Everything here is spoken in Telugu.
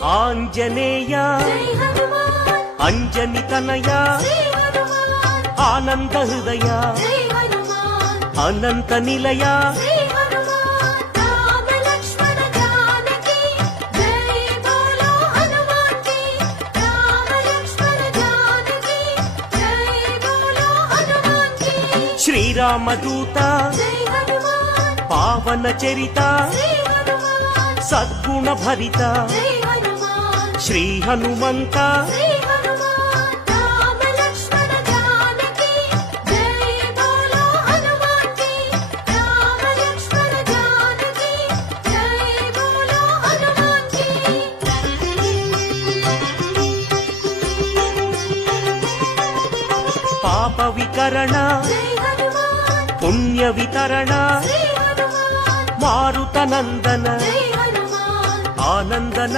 ఆంజనేయ అంజని తనయ ఆనంద హృదయ అనంత నిలయ శ్రీరామదూత పావన చరిత సద్గుణ భరిత శ్రీ హనుమంత పాప వికరణ పుణ్య వితరణ మారుత నందన ఆనందన